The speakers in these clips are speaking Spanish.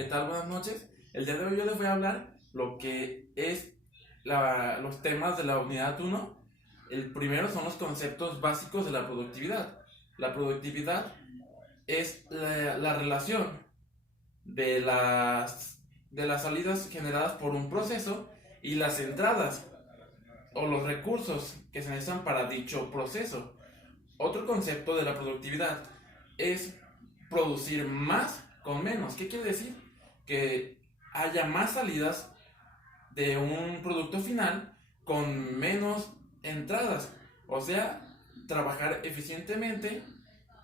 ¿Qué tal? Buenas noches. El día de hoy yo les voy a hablar lo que es los temas de la unidad uno. El primero son los conceptos básicos de la productividad. La productividad es la relación de las salidas generadas por un proceso y las entradas o los recursos que se necesitan para dicho proceso. Otro concepto de la productividad es producir más con menos. ¿Qué quiere decir? Que haya más salidas de un producto final con menos entradas. O sea, trabajar eficientemente,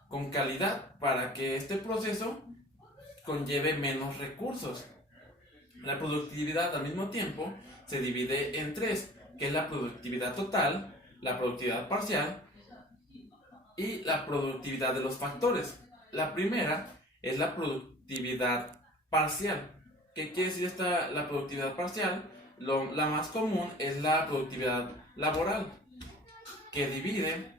con calidad, para que este proceso conlleve menos recursos. La productividad al mismo tiempo se divide en tres, que es la productividad total, la productividad parcial y la productividad de los factores. La primera es la productividad parcial. ¿Qué quiere decir la productividad parcial? La más común es la productividad laboral, que divide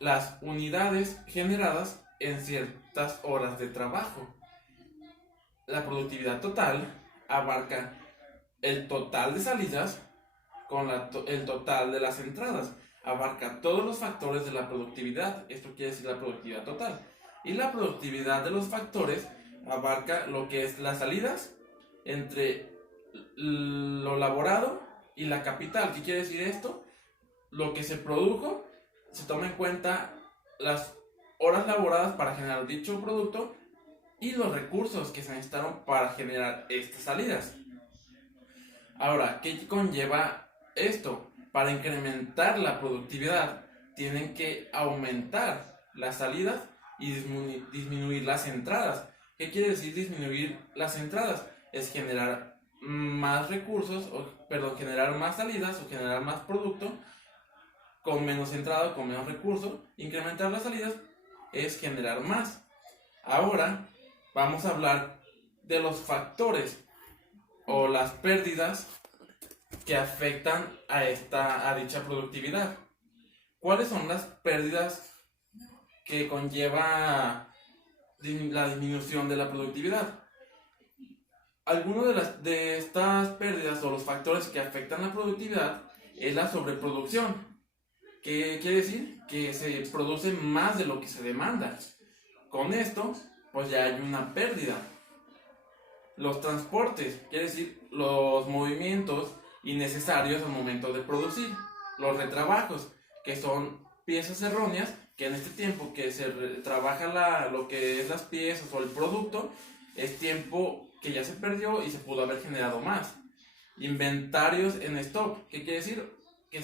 las unidades generadas en ciertas horas de trabajo. La productividad total abarca el total de salidas con el total de las entradas. Abarca todos los factores de la productividad. Esto quiere decir la productividad total. Y la productividad de los factores abarca lo que es las salidas entre lo laborado y la capital. ¿Qué quiere decir esto? Lo que se produjo, se toma en cuenta las horas laboradas para generar dicho producto y los recursos que se necesitaron para generar estas salidas. Ahora, ¿qué conlleva esto? Para incrementar la productividad, tienen que aumentar las salidas y disminuir las entradas. ¿Qué quiere decir disminuir las entradas? Es generar más recursos, generar más salidas o generar más producto con menos entrada o con menos recursos. Incrementar las salidas es generar más. Ahora vamos a hablar de los factores o las pérdidas que afectan a dicha productividad. ¿Cuáles son las pérdidas que conlleva la disminución de la productividad? Algunas de estas pérdidas o los factores que afectan la productividad es la sobreproducción. ¿Qué quiere decir? Que se produce más de lo que se demanda. Con esto, pues ya hay una pérdida. Los transportes, quiere decir los movimientos innecesarios al momento de producir. Los retrabajos, que son piezas erróneas, que en este tiempo que se trabaja lo que es las piezas o el producto, es tiempo que ya se perdió y se pudo haber generado más. Inventarios en stock, ¿qué quiere decir? Que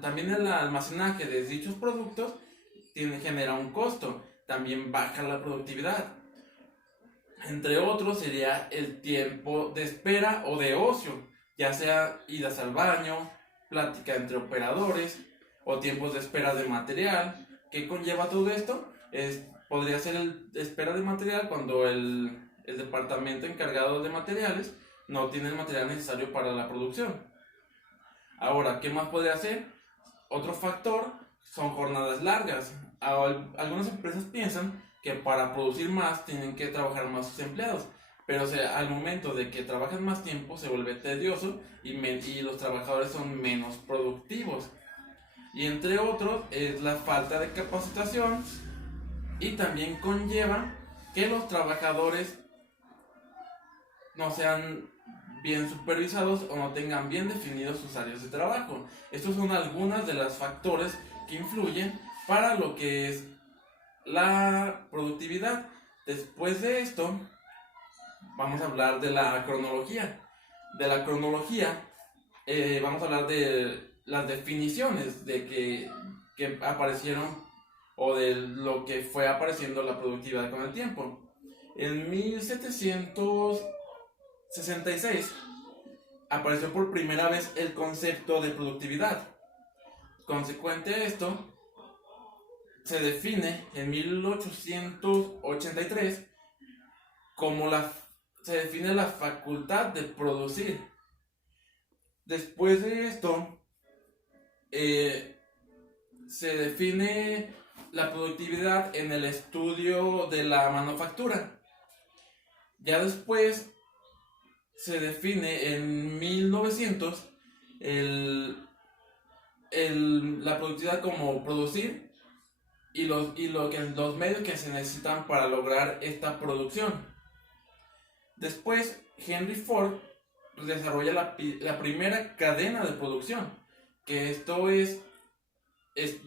también el almacenaje de dichos productos genera un costo, también baja la productividad. Entre otros sería el tiempo de espera o de ocio, ya sea idas al baño, plática entre operadores o tiempos de espera de material. ¿Qué conlleva todo esto? Podría ser el espera de material cuando el departamento encargado de materiales no tiene el material necesario para la producción. Ahora, ¿qué más podría ser? Otro factor son jornadas largas. Algunas empresas piensan que para producir más tienen que trabajar más sus empleados, pero al momento de que trabajan más tiempo se vuelve tedioso y los trabajadores son menos productivos. Y entre otros es la falta de capacitación, y también conlleva que los trabajadores no sean bien supervisados o no tengan bien definidos sus áreas de trabajo. Estos son algunos de los factores que influyen para lo que es la productividad. Después de esto, vamos a hablar de la cronología. De la cronología, vamos a hablar de las definiciones que aparecieron o de lo que fue apareciendo la productividad con el tiempo. En 1766 apareció por primera vez el concepto de productividad. Consecuente a esto, se define en 1883 como se define la facultad de producir. Después de esto, se define la productividad en el estudio de la manufactura. Ya después se define en 1900 la productividad como producir los medios que se necesitan para lograr esta producción. Después, Henry Ford desarrolla la primera cadena de producción, que esto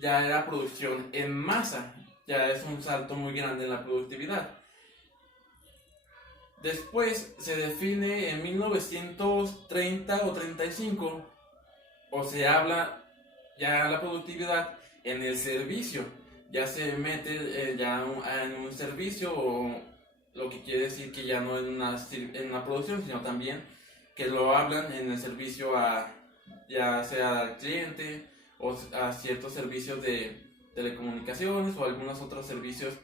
ya era producción en masa, ya es un salto muy grande en la productividad. Después se define en 1930 o 35, o se habla ya la productividad en el servicio, ya se mete en un servicio, o lo que quiere decir que ya no en una producción, sino también que lo hablan en el servicio ya sea al cliente o a ciertos servicios de telecomunicaciones o algunos otros servicios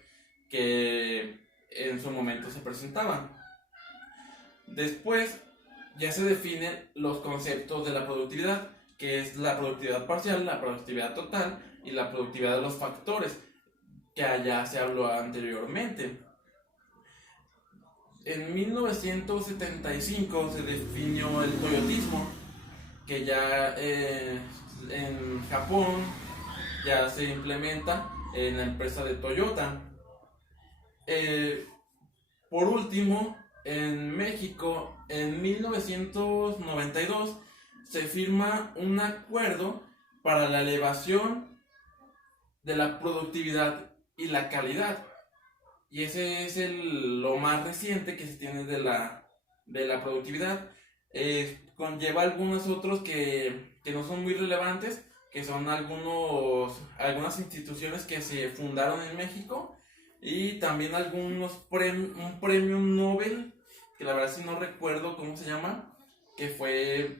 que en su momento se presentaban. Después ya se definen los conceptos de la productividad, que es la productividad parcial, la productividad total y la productividad de los factores, que allá se habló anteriormente. En 1975 se definió el toyotismo, que ya en Japón ya se implementa en la empresa de Toyota. Por último, en México, en 1992 se firma un acuerdo para la elevación de la productividad y la calidad. Y ese es lo más reciente que se tiene de la productividad. Conlleva algunos otros que no son muy relevantes, que son algunas instituciones que se fundaron en México, y también un premio Nobel, que la verdad sí no recuerdo cómo se llama, que fue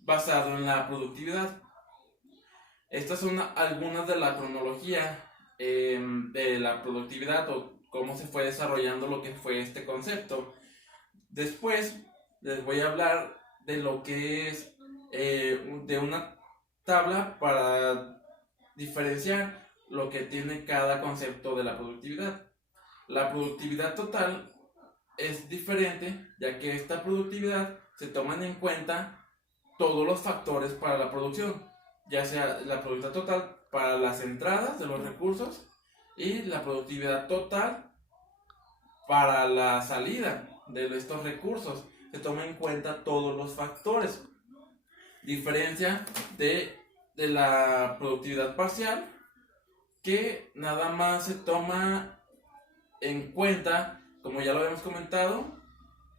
basado en la productividad. Estas son algunas de la cronología de la productividad, o cómo se fue desarrollando lo que fue este concepto. Después les voy a hablar de lo que es de una tabla para diferenciar lo que tiene cada concepto de la productividad. La productividad total es diferente, ya que esta productividad se toman en cuenta todos los factores para la producción, ya sea la productividad total para las entradas de los recursos y la productividad total para la salida de estos recursos. Se toma en cuenta todos los factores. Diferencia de la productividad parcial, que nada más se toma en cuenta, como ya lo habíamos comentado,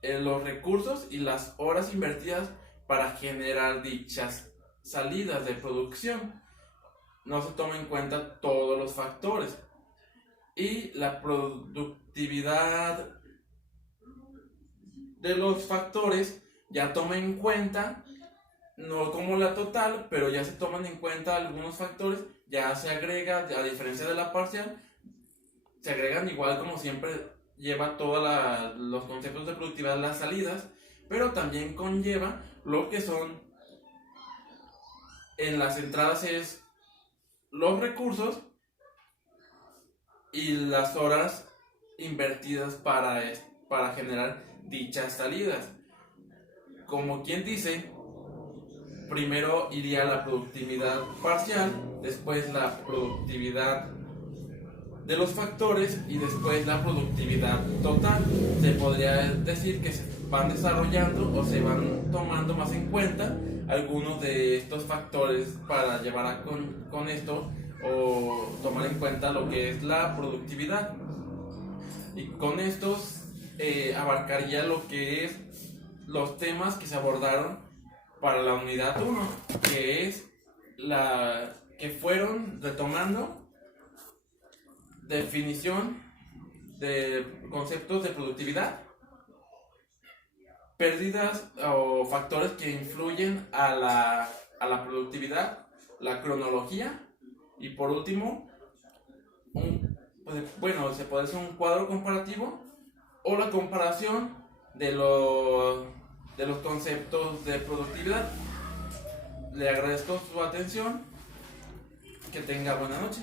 los recursos y las horas invertidas para generar dichas salidas de producción. No se toma en cuenta todos los factores. Y la productividad de los factores ya toma en cuenta, no como la total, pero ya se toman en cuenta algunos factores, ya se agrega, a diferencia de la parcial, se agregan igual como siempre lleva todos los conceptos de productividad, las salidas, pero también conlleva lo que son en las entradas, es los recursos y las horas invertidas para generar dichas salidas. Como quien dice, primero iría la productividad parcial, después la productividad de los factores y después la productividad total. Se podría decir que se van desarrollando o se van tomando más en cuenta algunos de estos factores para llevar con esto, o tomar en cuenta lo que es la productividad. Y con estos abarcaría lo que es los temas que se abordaron para la unidad 1, que es que fueron retomando definición de conceptos de productividad, pérdidas o factores que influyen a la productividad, la cronología, y por último, se puede hacer un cuadro comparativo o la comparación de los conceptos de productividad. Le agradezco su atención, que tenga buena noche.